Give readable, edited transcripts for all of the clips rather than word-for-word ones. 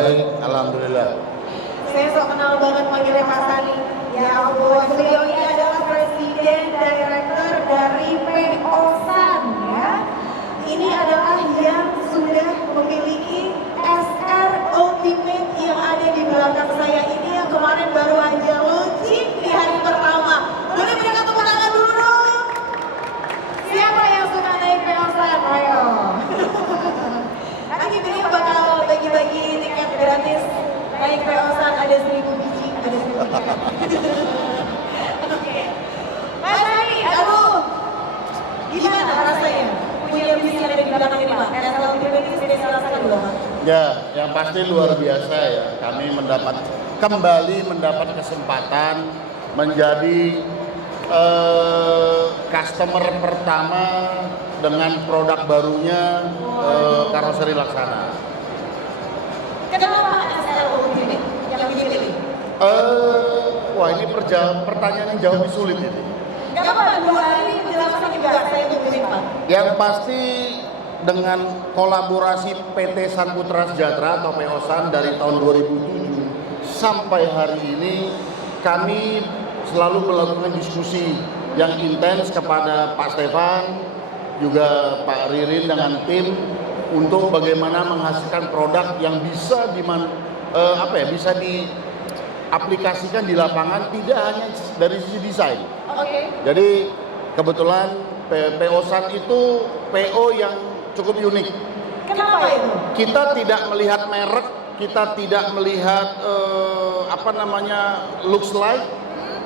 Baik, alhamdulillah. Saya sok kenal banget panggilnya Pak Sani. Ya ampun, beliau ini adalah presiden director dari PO-SAN ya. Ini adalah yang sudah memiliki SR Ultimate yang ada di belakang saya ini, yang kemarin baru aja launching di hari pertama. Boleh berikan tepuk tangan dulu dong. Siapa yang suka naik PO-SAN? Ayo. Nanti beliau bakal bagi-bagi tiket gratis naik PO-SAN, ada 1000 biji, ada 1000 biji. Oke. Mas Sani, aduh, gimana rasanya punya bisi yang ada di belakang ini, Pak? SL Ultimate ini spesial sekali loh, Pak. Ya, yang pasti luar biasa ya. Kami kembali mendapat kesempatan menjadi customer pertama dengan produk barunya karoseri Laksana. Kenapa SL Ultimate yang dipilih? Wah, ini pertanyaan yang jauh lebih sulit ini. Gak apa-apa, 2 hari penjelasan juga saya tungguin, Pak. Yang pasti dengan kolaborasi PT San Putra Sejahtera atau PO-SAN dari tahun 2007 sampai hari ini, kami selalu melakukan diskusi yang intens kepada Pak Stefan, juga Pak Ririn dengan tim untuk bagaimana menghasilkan produk yang bisa bisa diaplikasikan di lapangan, tidak hanya dari sisi desain. Oke. Jadi kebetulan PO-SAN itu PO yang cukup unik. Kenapa itu? Kita tidak melihat merek, kita tidak melihat looks like.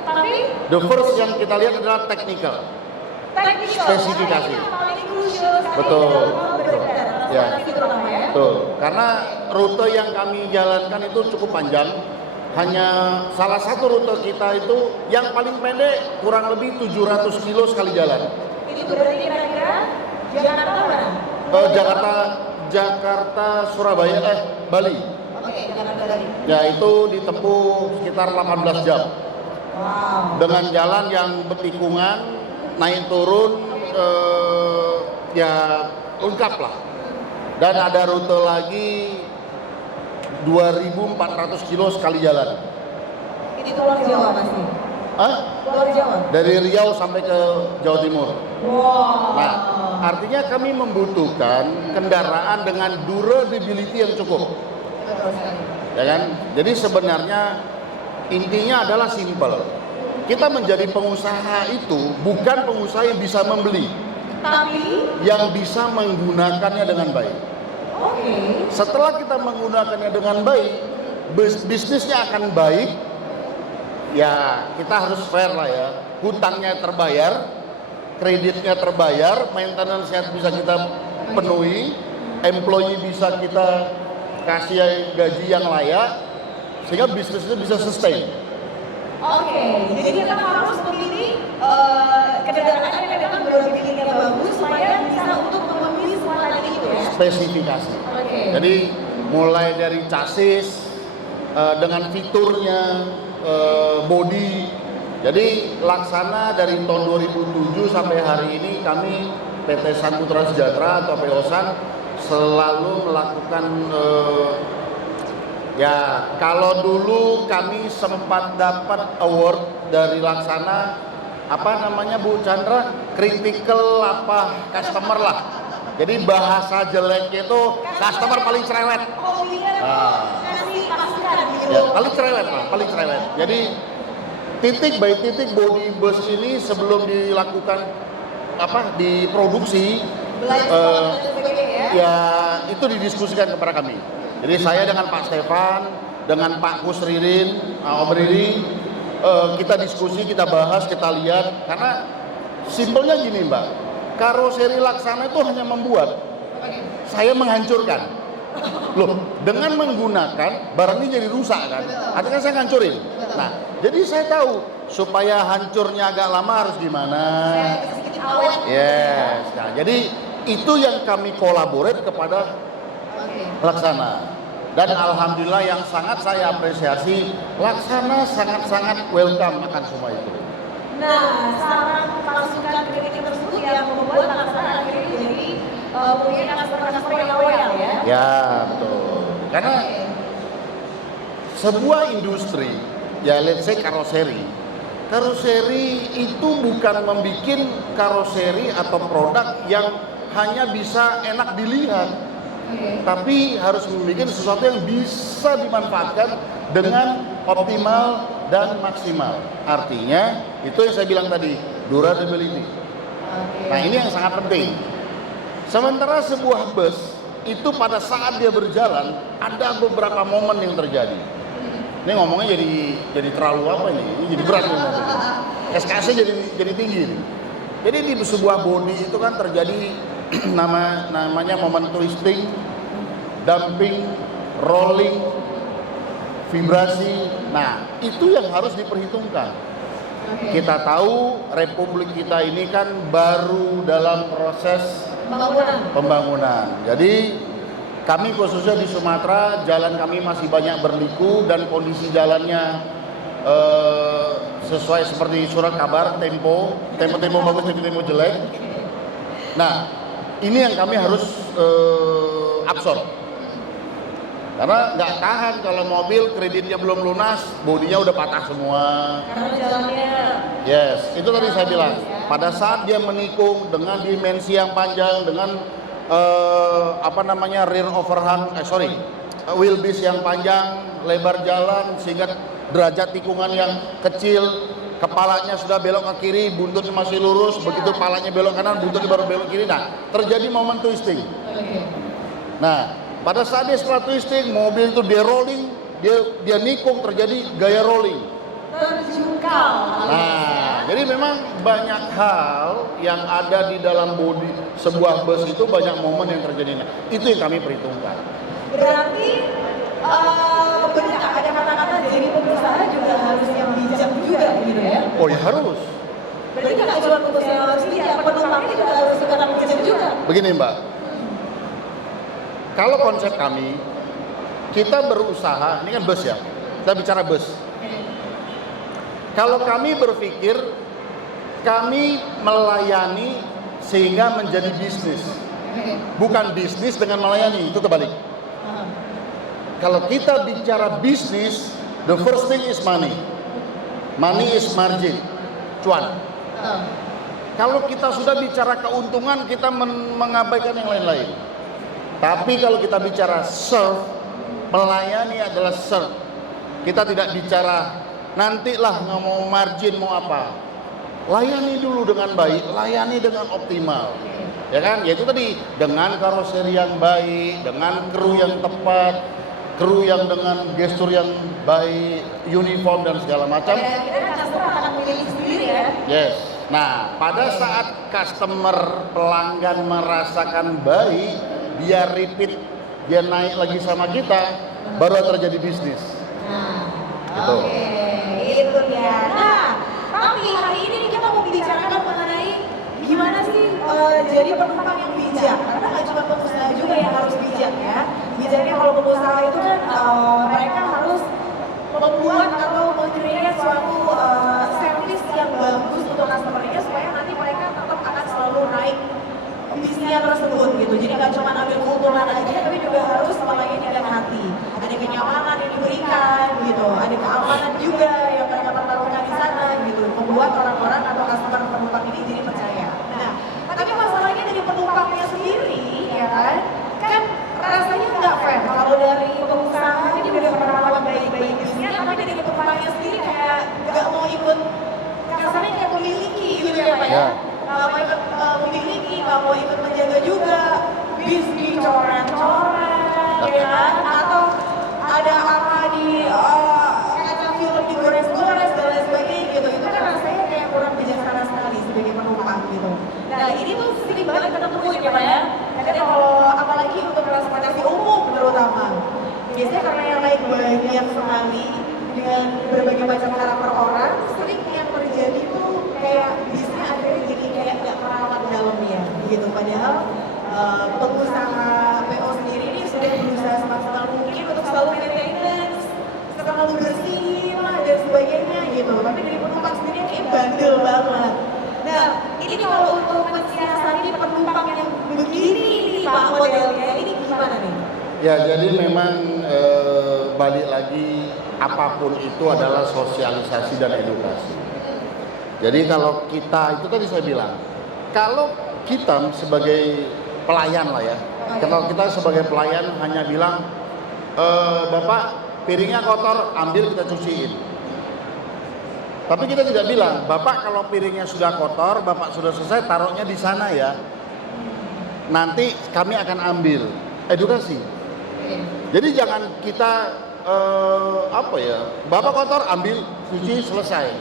Tapi The first yang kita lihat adalah technical. Spesifikasi. Yang paling crucial sekali Betul, dalam betul. berbeda. Ya. Terutama ya. Betul. Karena rute yang kami jalankan itu cukup panjang. Hanya salah satu rute kita itu yang paling pendek kurang lebih 700 kilo sekali jalan. Itu berarti kira-kira Jakarta mana? Jakarta, Surabaya, Bali. Oke, Jakarta Bali. Ya, itu ditempuh sekitar 18 jam. Wow. Dengan jalan yang bertikungan, naik turun, ya lengkap lah. Dan ada rute lagi 2.400 kilo sekali jalan. Itu luar Jawa pasti. Hah? Luar Jawa. Dari Riau sampai ke Jawa Timur. Wow. Nah, artinya kami membutuhkan kendaraan dengan durability yang cukup. Betul sekali. Ya kan? Jadi sebenarnya intinya adalah simple. Kita menjadi pengusaha itu bukan pengusaha yang bisa membeli, Tapi, yang bisa menggunakannya dengan baik. oke. Setelah kita menggunakannya dengan baik, bisnisnya akan baik. Ya, kita harus fair lah ya. Hutangnya terbayar, kreditnya terbayar, maintenance-nya bisa kita penuhi, employee bisa kita kasih gaji yang layak, sehingga bisnisnya bisa sustain. Oke, jadi kita harus memilih kendaraan yang memang durability-nya bagus supaya bisa untuk memenuhi semua tadi itu ya. Spesifikasi. Oke. Jadi mulai dari chassis dengan fiturnya, body. Jadi Laksana dari tahun 2007 sampai hari ini kami PT San Putra Sejahtera atau PO-SAN selalu melakukan ya, kalau dulu kami sempat dapat award dari Laksana, Bu Chandra, critical customer lah. Jadi bahasa jeleknya itu customer paling cerewet. Oh iya, kasih pasukan gitu. Ya, paling cerewet. Jadi titik by titik body bus ini sebelum dilakukan diproduksi, ya itu didiskusikan kepada kami. Jadi saya dengan Pak Stefan, dengan Pak Kusririn, Om Riri, kita diskusi, kita bahas, kita lihat. Karena simpelnya gini Mbak, karoseri Laksana itu hanya membuat, saya menghancurkan. Loh, dengan menggunakan barang ini jadi rusak kan? Artinya saya hancurin. Nah, jadi saya tahu supaya hancurnya agak lama harus gimana. Yes. Nah, jadi itu yang kami kolaborate kepada Laksana. Dan alhamdulillah yang sangat saya apresiasi, Laksana sangat-sangat welcome akan semua itu. Nah, saran pasukan kritik tersebut yang membuat Laksana akhirnya jadi punya customer yang loyal ya? Ya, betul. Karena sebuah industri, ya let's say karoseri itu bukan membuat karoseri atau produk yang hanya bisa enak dilihat, tapi harus membuat sesuatu yang bisa dimanfaatkan dengan optimal dan maksimal. Artinya itu yang saya bilang tadi, durability. Nah ini yang sangat penting. Sementara sebuah bus itu pada saat dia berjalan ada beberapa momen yang terjadi. Ini ngomongnya jadi terlalu apa ini? Ini jadi berat nih. SKS-nya jadi tinggi nih. Jadi di sebuah bodi itu kan terjadi namanya momen twisting, dumping, rolling, vibrasi. Nah, itu yang harus diperhitungkan. Kita tahu Republik kita ini kan baru dalam proses pembangunan. Jadi kami khususnya di Sumatera, jalan kami masih banyak berliku dan kondisi jalannya sesuai seperti surat kabar, tempo bagus, tempo jelek. Nah, ini yang kami harus absorb. Karena nggak tahan kalau mobil kreditnya belum lunas, bodinya udah patah semua. Karena jalannya. Yes, itu tadi saya bilang. Pada saat dia menikung dengan dimensi yang panjang, dengan rear overhang, wheelbase yang panjang, lebar jalan sehingga derajat tikungan yang kecil, kepalanya sudah belok ke kiri, buntutnya masih lurus, begitu kepalanya belok kanan, buntutnya baru belok kiri. Nah, terjadi momen twisting. Nah, pada saat dia setelah twisting, mobil itu dia rolling, dia nikung, terjadi gaya rolling. Terjungkal. Nah, jadi memang banyak hal yang ada di dalam bodi sebuah bus itu, banyak momen yang terjadi. Nah, itu yang kami perhitungkan. Berarti benar ada kata-kata jadi pengusaha juga harus yang bijak juga gitu ya? Oh ya harus. Berarti nggak cuma pengusaha harus bijak, penumpangnya juga harus sekarang bijak juga. Begini Mbak, kalau konsep kami, kita berusaha, ini kan bus ya, kita bicara bus. Kalau kami berpikir, kami melayani sehingga menjadi bisnis. Bukan bisnis dengan melayani, itu terbalik. Kalau kita bicara bisnis, the first thing is money. Money is margin, cuan. Kalau kita sudah bicara keuntungan, kita mengabaikan yang lain-lain. Tapi kalau kita bicara serve, melayani adalah serve. Kita tidak bicara nantilah nggak mau margin mau apa. Layani dulu dengan baik, layani dengan optimal. Ya kan? Yaitu tadi dengan karoseri yang baik, dengan kru yang tepat, kru yang dengan gestur yang baik, uniform dan segala macam. Kita kan customer akan memilih sendiri ya. Yes. Nah, pada saat customer pelanggan merasakan baik, dia repeat, dia naik lagi sama kita, baru terjadi bisnis. Gitu. Oke, itu dia. Nah, tapi hari ini kita mau bicarakan mengenai gimana sih jadi penumpang yang bijak. Karena nggak cuma pengusaha juga yang harus bijak ya. Biasanya kalau pengusaha itu kan mereka harus membuat atau memberikan suatu servis yang bagus untuk customer-nya supaya nanti mereka tetap akan selalu naik bisnisnya tersebut gitu. Jadi nggak cuma ambil keuntungan aja, tapi juga harus melayani dengan hati. Ada kenyamanan yang diberikan gitu, ada keamanan juga yang mereka pertaruhkan di sana gitu, membuat orang-orang atau customer penumpang ini jadi percaya. Nah, tapi masalahnya dari penumpangnya sendiri ya kan rasanya nggak fair. Kalau dari pengusaha ini udah merawat baik-baik bisnisnya, tapi dari penumpangnya sendiri kayak nggak mau ikut, kasarnya kayak memiliki gitu ya Pak ya. Nggak mau ikut memiliki, nggak mau ikut menjaga juga, bis dicoret-coret, ya kan? Atau ada apa di kaca film digores-gores dan lain sebagainya gitu. Itu kan rasanya kayak kurang bijaksana sekali sebagai penumpang gitu. Nah ini tuh sering banget ketemu ya Pak ya. Kadang kalau apalagi untuk transportasi umum terutama, biasanya karena yang naik banyak sekali dengan berbagai macam karakter orang, sering yang terjadi tuh kayak bisnisnya akhirnya jadi kayak nggak merawat dalamnya gitu. Padahal pengusaha PO sendiri ini sudah berusaha semaksimal mungkin untuk selalu maintenance, selalu bersihin lah dan sebagainya gitu. Tapi dari penumpang sendiri kayak bandel banget. Nah ini kalau untuk mensiasati penumpang yang begini nih Pak modelnya, ini gimana nih? Ya jadi memang balik lagi apapun itu adalah sosialisasi dan edukasi. Jadi kalau kita, itu tadi saya bilang, kalau kita sebagai pelayan lah ya, kalau kita sebagai pelayan hanya bilang, Bapak piringnya kotor, ambil kita cuciin. Tapi kita tidak bilang, Bapak kalau piringnya sudah kotor, Bapak sudah selesai, taruhnya di sana ya. Nanti kami akan ambil. Edukasi. Jadi jangan kita Bapak kotor, ambil, cuci, selesai.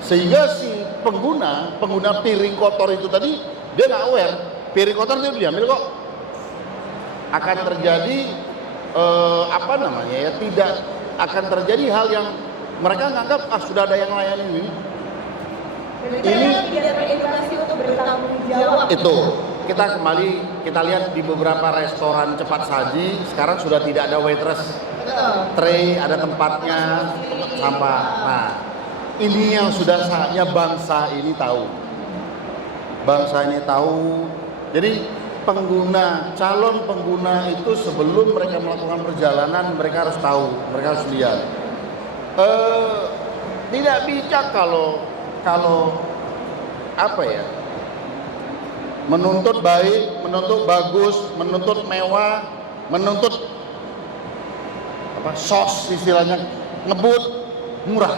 Sehingga si pengguna piring kotor itu tadi dia nggak aware, piring kotor itu diambil kok. Akan terjadi tidak akan terjadi hal yang mereka nganggap sudah ada yang layan ini. Ini tidak teredukasi untuk bertanggung jawab. Itu kita lihat di beberapa restoran cepat saji sekarang sudah tidak ada waitress, tray ada tempatnya, tempat sampah. Nah, ini yang sudah saatnya bangsa ini tahu. Jadi calon pengguna itu sebelum mereka melakukan perjalanan mereka harus tahu, mereka harus lihat. Tidak bijak kalau menuntut baik, menuntut bagus, menuntut mewah, menuntut sos istilahnya, ngebut murah.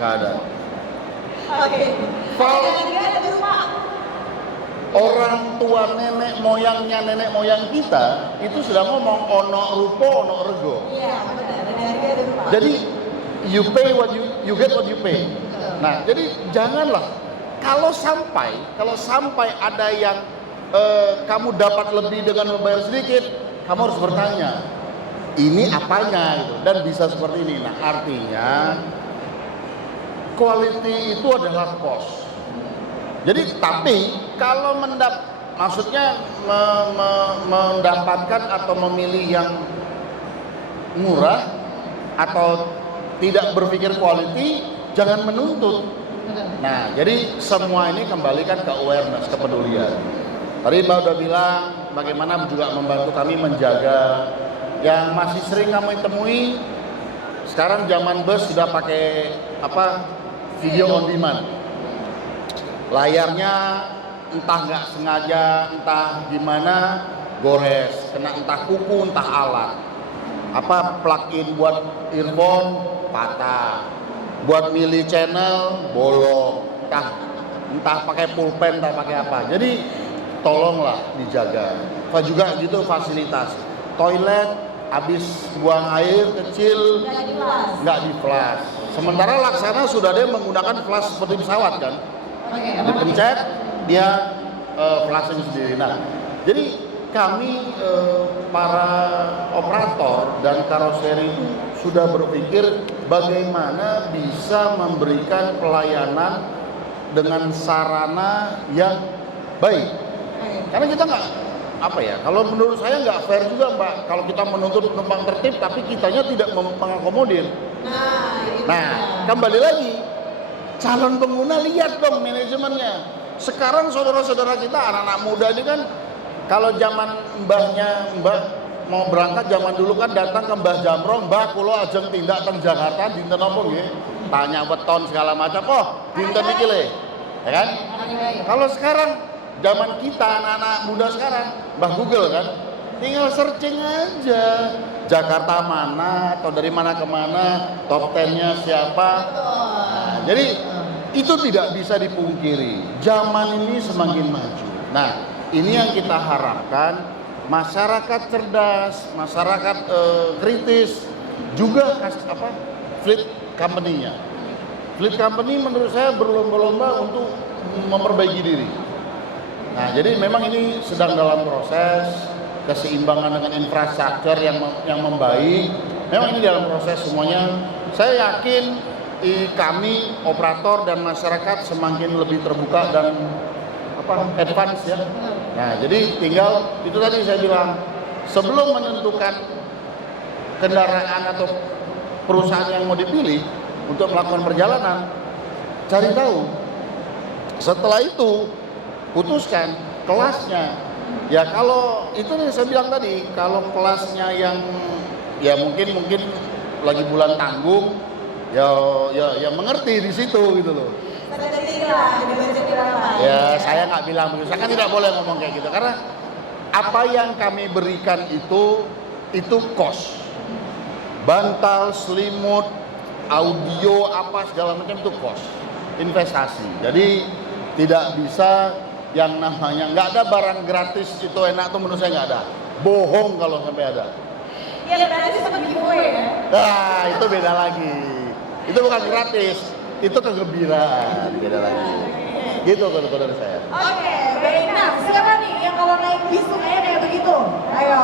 Nggak ada. Oke. Orang tua nenek moyang kita itu sudah ngomong ono rupo ono rego. Iya, benar. Ada harga ada rupa. Jadi you pay what you get what you pay. Nah, jadi janganlah kalau sampai ada yang kamu dapat lebih dengan membayar sedikit, kamu harus bertanya, ini apanya gitu, dan bisa seperti ini. Nah, artinya quality itu adalah cost. Jadi tapi kalau mendapatkan atau memilih yang murah atau tidak berpikir quality, jangan menuntut. Nah, jadi semua ini kembalikan ke awareness, kepedulian. Tadi Mbak udah bilang bagaimana juga membantu kami menjaga yang masih sering kami temui. Sekarang zaman bus sudah pakai video on demand. Layarnya entah nggak sengaja, entah gimana, gores, kena entah kuku, entah alat. Plug-in buat earphone patah, buat milih channel bolong, entah pakai pulpen, entah pakai apa. Jadi tolonglah dijaga. Juga gitu fasilitas toilet, habis buang air kecil nggak di flash. Sementara Laksana sudah ada yang menggunakan flash seperti pesawat kan, dipencet dia flashing sendiri. Nah, jadi kami para operator dan karoseri itu sudah berpikir bagaimana bisa memberikan pelayanan dengan sarana yang baik. Karena kita nggak kalau menurut saya nggak fair juga Mbak kalau kita menuntut penumpang tertib tapi kitanya tidak mengakomodir. Nah, kembali lagi calon pengguna lihat dong manajemennya. Sekarang saudara-saudara kita anak-anak muda ini kan kalau zaman Mbak mau berangkat zaman dulu kan datang ke Mbah Jamrong, Mbah kula ajeng tindak teng Jakarta dinten apa nggih? Tanya weton segala macam. Oh, dinten iki le. Ya kan? Kalau sekarang zaman kita anak-anak muda sekarang, Mbah Google kan, tinggal searching aja Jakarta mana atau dari mana ke mana, top 10-nya siapa. Nah, jadi itu tidak bisa dipungkiri. Zaman ini semakin maju. Nah, ini yang kita harapkan masyarakat cerdas, masyarakat kritis, juga fleet company-nya. Fleet company menurut saya berlomba-lomba untuk memperbaiki diri. Nah, jadi memang ini sedang dalam proses keseimbangan dengan infrastruktur yang membaik. Memang ini dalam proses semuanya. Saya yakin kami operator dan masyarakat semakin lebih terbuka dan advance ya. Nah, jadi tinggal itu tadi saya bilang sebelum menentukan kendaraan atau perusahaan yang mau dipilih untuk melakukan perjalanan, cari tahu. Setelah itu putuskan kelasnya. Ya kalau itu yang saya bilang tadi, kalau kelasnya yang ya mungkin lagi bulan tanggung, ya mengerti di situ gitu loh. Ya saya nggak bilang begitu, saya kan tidak boleh ngomong kayak gitu karena apa yang kami berikan itu kos, bantal, selimut, audio apa segala macam itu kos, investasi. Jadi tidak bisa yang namanya nggak ada barang gratis itu enak tuh menurut saya nggak ada. Bohong kalau sampai ada. Ya berarti seperti giveaway ya? Nah itu beda lagi. Itu bukan gratis, itu kegembiraan, beda lagi. Gitu kode-kode saya. Oke, baik. Nah, siapa nih yang kalau naik bis tuh kayak begitu? Ayo.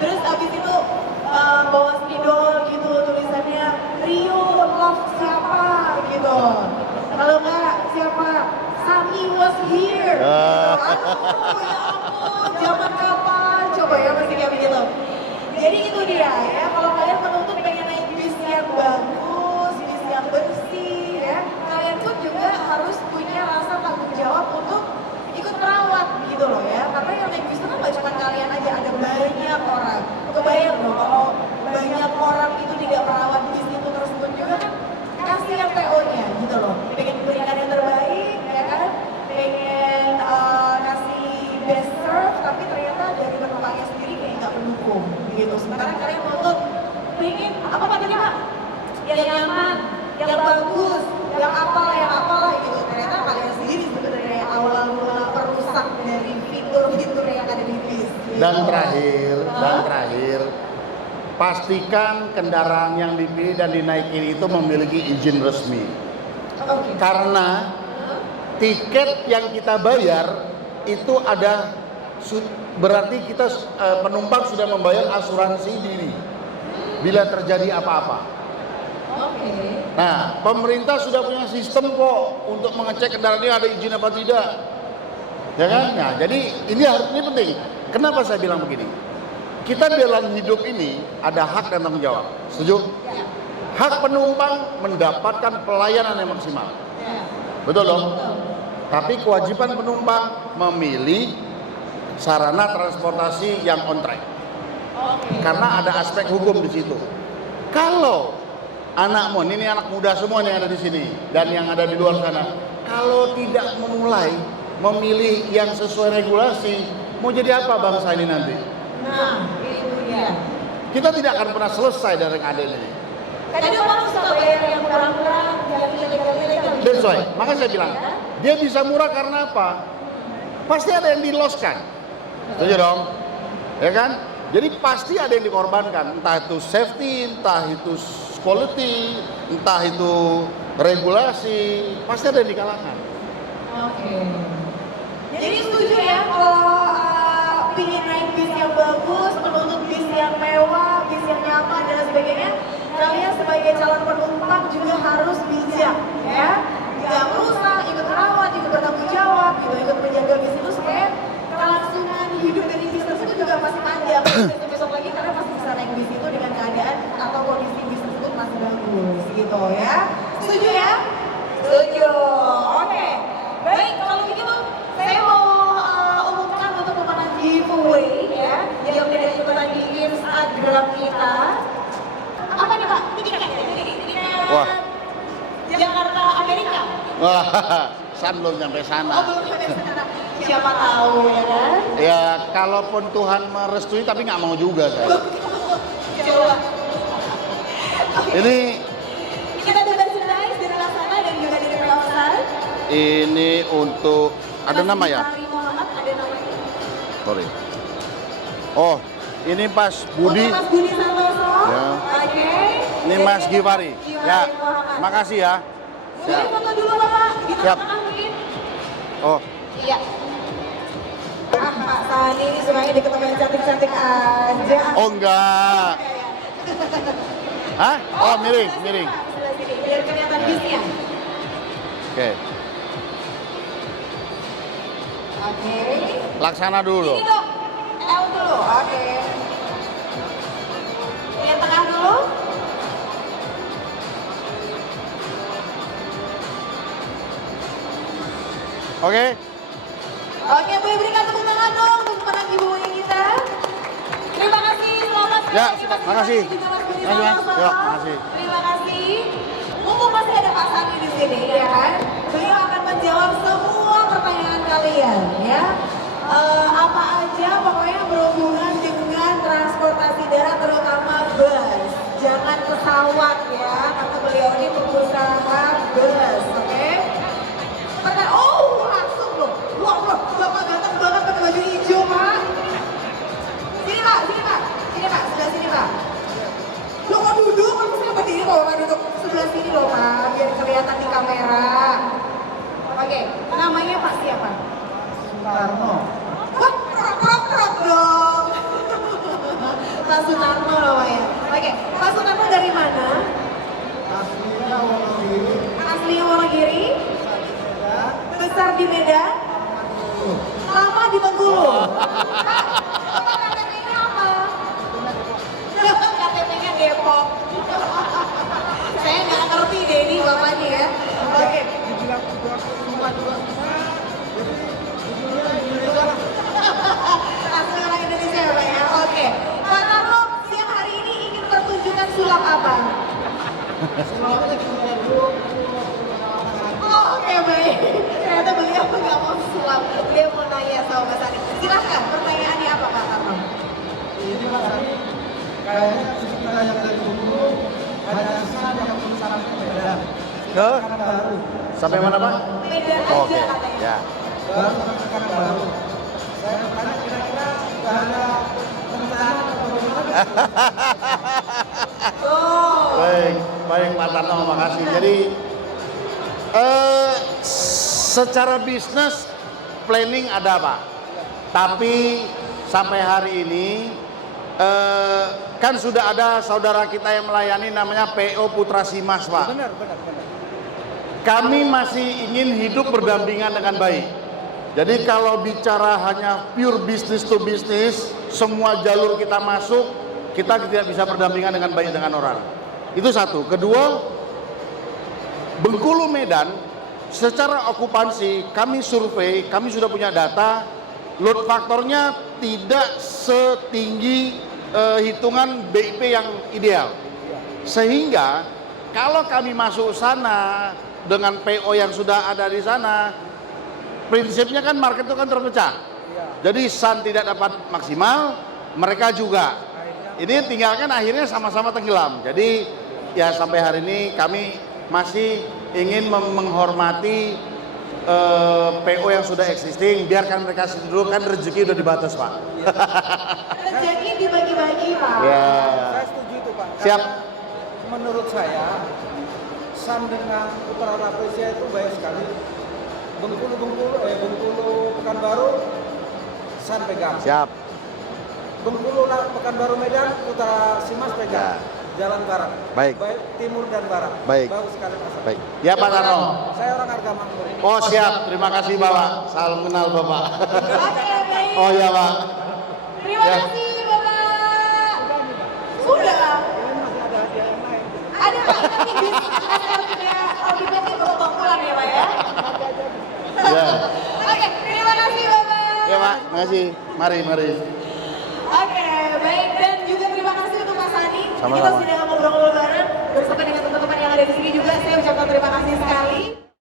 Terus abis itu bawa spidol gitu, tulisannya Rio love siapa gitu. Kalau enggak siapa? Sami was here. Gitu. Aduh, ya ampun, zaman kapan? Coba ya masih kayak begitu. Jadi itu dia ya, kalau kalian menuntut pengen naik bis yang bagus, bis yang bersih ya, kalian pun juga harus punya rasa tanggung jawab untuk ikut merawat gitu loh ya. Karena yang naik bis itu kan gak cuma kalian aja, ada banyak orang. Kebayang loh kalau banyak orang itu tidak merawat bis itu tersebut juga kan kasihan PO-nya gitu loh. Pengen berikan yang terbaik ya kan, pengen kasih best serve, tapi ternyata dari penumpangnya sendiri kayak nggak mendukung gitu. Sementara kalian untuk pengen apa tadi Pak? Yang nyaman, yang bagus, yang apalah gitu. Ternyata kalian sendiri sebenarnya awal mula perusak dari fitur-fitur yang ada di bis. Gitu. Dan terakhir, pastikan kendaraan yang dipilih dan dinaikin itu memiliki izin resmi. Okay. Karena tiket yang kita bayar itu ada berarti kita penumpang sudah membayar asuransi diri bila terjadi apa-apa. Okay. Nah, pemerintah sudah punya sistem kok untuk mengecek kendaraan ini ada izin apa tidak, ya kan? Nah, jadi ini penting. Kenapa saya bilang begini? Kita dalam hidup ini ada hak dan tanggung jawab. Setuju? Ya. Hak penumpang mendapatkan pelayanan yang maksimal. Ya. Betul dong? Tapi kewajiban penumpang memilih sarana transportasi yang on track. Okay. Karena ada aspek hukum di situ. Kalau anakmu, ini anak muda semua yang ada di sini dan yang ada di luar sana, kalau tidak memulai memilih yang sesuai regulasi, mau jadi apa bangsa ini nanti? Nah, itu dia. Kita tidak akan pernah selesai dari yang ada ini. Kadang orang suka bayar yang kurang-kurang, yang ilegal-ilegal. That's why, makanya saya bilang, dia bisa murah karena apa? Pasti ada yang diloskan. Setuju dong? Ya kan? Jadi pasti ada yang dikorbankan, entah itu safety, entah itu quality, entah itu regulasi, pasti ada yang dikalahkan. Oke. Jadi setuju ya kalau pingin naik bis yang bagus, menuntut bis yang mewah, bis yang nyaman dan sebagainya, kalian sebagai calon penumpang juga harus bijak ya. Gak merusak, ikut merawat, ikut bertanggung jawab, ikut menjaga bis itu supaya kelangsungan hidup dari bis tersebut juga masih panjang. Besok lagi kalian masih bisa naik bis itu dengan keadaan atau kondisi bis tersebut masih bagus gitu ya. Setuju ya? Setuju. Oke. Baik, kalau begitu saya mau umumkan untuk pemenang giveaway ya yang sudah ikutan di Instagram kita. Apa nih Pak? Tiket. Wah. Jakarta Amerika. Wah, saya belum sampai sana. Oh, belum sampai sana. Siapa tahu ya kan? Ya, kalaupun Tuhan merestui, tapi nggak mau juga saya. Coba. Ini Kita ada merchandise dari Laksana dan juga dari Pelausan. ini untuk ada nama ya? Hari Muhammad ada namanya. Sorry. Oh, ini Mas Budi. Untuk Mas Budi Santoso. Ya. Oke. Ini Mas Givari. Ya, Muhammad. makasih ya. Boleh Siap. foto dulu Bapak? Di Siap. tengah mungkin. Oh, Iya. Pak Sani ini sukanya deket sama yang cantik-cantik aja. oh enggak. Hah? Oh, miring, sebelah sini, miring. Pak, sebelah sini, biar kelihatan bisnya. Oke. Oke. Laksana dulu. Ini dong, L dulu, oke. Yang tengah dulu. Oke. Oke, boleh berikan tepuk tangan dong untuk pemenang giveaway kita. Ya, kasih Mas makasih. Budi, juga Mas Budi Makasih, Mas. Saroso. Ya, makasih. Terima kasih. Mumpung masih ada Pak Sani di sini, ya kan? Beliau akan menjawab semua pertanyaan kalian, ya. Apa aja pokoknya berhubungan dengan transportasi darat, terutama bus. Jangan pesawat ya, karena beliau ini pengusaha bus, oke? Oh, langsung loh. Wah, Bapak ganteng banget pakai baju hijau, Pak. Sini, Pak. Sini, Pak. Sebelah sini, Pak. Lo kok duduk? Kamu saya berdiri kalau Pak duduk. Sebelah sini loh, Pak. Biar kelihatan di kamera. Oke, namanya Pak siapa? Sutarno. Wah, krok dong. Pak Sutarno namanya. Oke, Pak Sutarno dari mana? Aslinya Wonogiri. Aslinya Wonogiri? Besar di Medan? Lama di Bengkulu? Pak, KTP-nya apa? KTP-nya Depok. Saya nggak ngerti deh ini bapaknya ya. Oke. Dibilang cuma dua susah. Jadi judulnya Indonesia lah. Langsung orang Indonesia ya Pak ya. Oke. Pak Tarno, siang hari ini ingin pertunjukan sulap apa? Semuanya cuma dua. Oh, oke baik. Ternyata beliau nggak mau sulap. Beliau mau nanya sama Mas Adi. Silahkan, pertanyaannya apa Pak Tarno? Ini Mas Ani, kayaknya kita yang dari dulu hanya sisa yang belum sampai Medan. Karena baru. Sampai mana, Pak? Medan aja Oke. katanya. Ya. Baru sampai karena baru. Saya tanya kira-kira sudah ada rencana atau bagaimana? Oh. Baik Pak Tarno, makasih. Jadi secara bisnis planning ada Pak, tapi sampai hari ini kan sudah ada saudara kita yang melayani namanya PO Putra Simas Pak. Benar. Kami masih ingin hidup berdampingan dengan baik. Jadi kalau bicara hanya pure business to business, semua jalur kita masuk, kita tidak bisa berdampingan dengan baik dengan orang. Itu satu. Kedua, Bengkulu Medan secara okupansi kami survei, kami sudah punya data, load faktornya tidak setinggi hitungan BIP yang ideal. Sehingga kalau kami masuk sana dengan PO yang sudah ada di sana, prinsipnya kan market itu kan terpecah. Jadi Sun tidak dapat maksimal, mereka juga. Ini tinggalkan akhirnya sama-sama tenggelam. Jadi ya sampai hari ini kami masih ingin menghormati PO yang sudah existing, biarkan mereka dulu, kan rezeki udah dibatas Pak. Rezeki dibagi-bagi Pak. Ya. Saya setuju itu Pak. Siap. Karena menurut saya Sun dengan Utara Rafflesia itu baik sekali. Bengkulu Pekanbaru Sun pegang. Siap. Bengkulu Pekanbaru Medan Utara Simas pegang. Ya. Jalan barat. Baik. Timur dan barat. Baik. Bagus sekali Mas. Baik. Ya Pak Tarno. Saya orang harga makmur. Oh siap, terima kasih Bapak. Salam kenal Bapak. Oke, baik. Oh ya Pak. Terima Ya. kasih Bapak. Sudah. Masih ada hadiah yang lain. Ada nanti di hasilnya Okipetin bawa pulang ya Pak ya. Ya. Oke, terima kasih Bapak. Ya Pak, makasih. Mari. Oke, baik dan juga terima kasih untuk Mas Ani. Sama-sama. Kita sudah